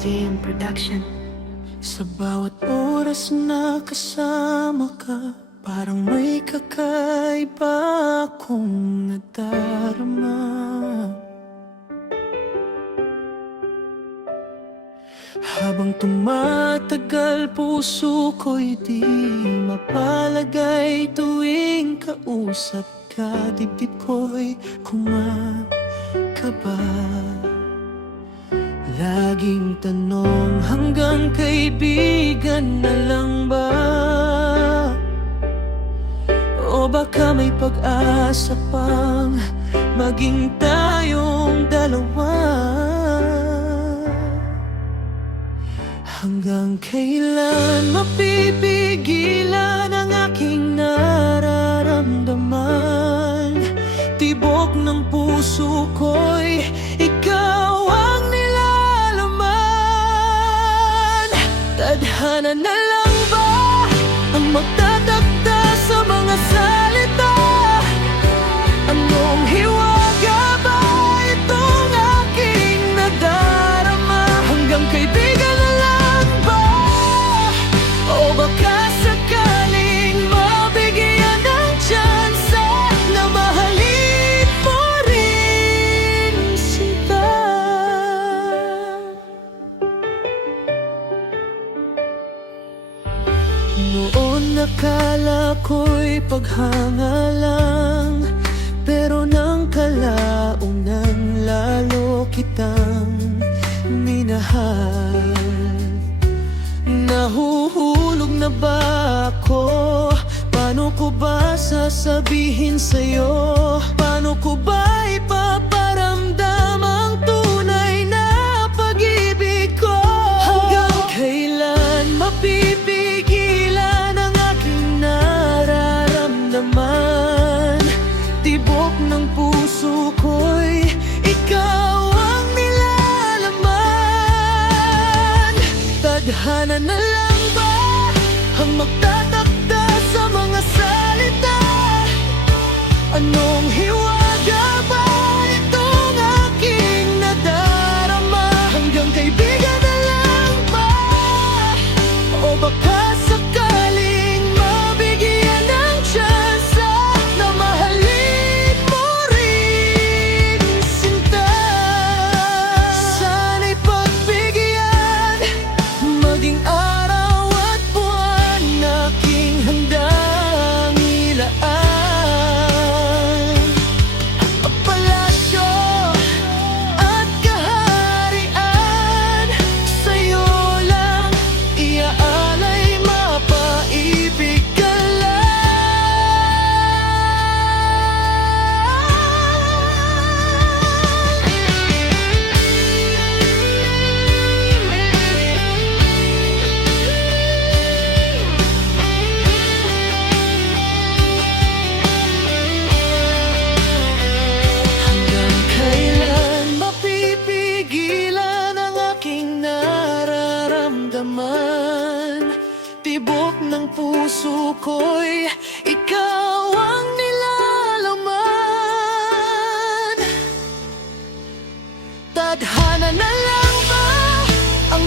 STM Production. Sa bawat oras na kasama ka, parang may kakaiba akong nadarama. Habang tumatagal, puso ko'y di mapalagay. Tuwing kausap ka, dibdib ko'y kumakaba. Laging tanong, hanggang kaibigan na lang ba? O baka may pag-asa pang maging tayong dalawa? Hanggang kailan mapipigilan ang aking nararamdaman? Tibok ng puso ko'y ikaw ang nilalaman. Tadhana na lang ba ang magtatakda sa mga salita? Anong hiwaga ba itong aking nadarama? Hanggang kaibigan na lang ba? O baka sakaling mabigyan ng tsansa na mahalin mo rin, sinta? Noon nakala ko'y paghanga lang, pero nang kalaunan lalo kitang minahal. Nahuhulog na ba ako? Paano ko ba sasabihin sa'yo? Paano ko ba ipaparamdam ang tunay na pag-ibig ko? Hanggang kailan mapipigilan ang aking nararamdaman? Tibok ng puso ko'y ikaw ang nilalaman. Tadhana na lang ba ang magtatakda sa mga salita? Anong hiwaga ba itong aking nadarama? Hanggang kaibigan na lang ba? O baka sakaling mabigyan ng tsansa na mahalin mo rin, sinta? Sana'y pagbigyan, maging araw at buwan, aking handang ilaan. Palasyo at kaharian, sa'yo lang iaalay, mapaibig ka Hanggang kailan mapipigilan ang aking nararamdaman? Tibok ng puso ko'y ikaw ang nilalaman. Tadhana na lang ba ang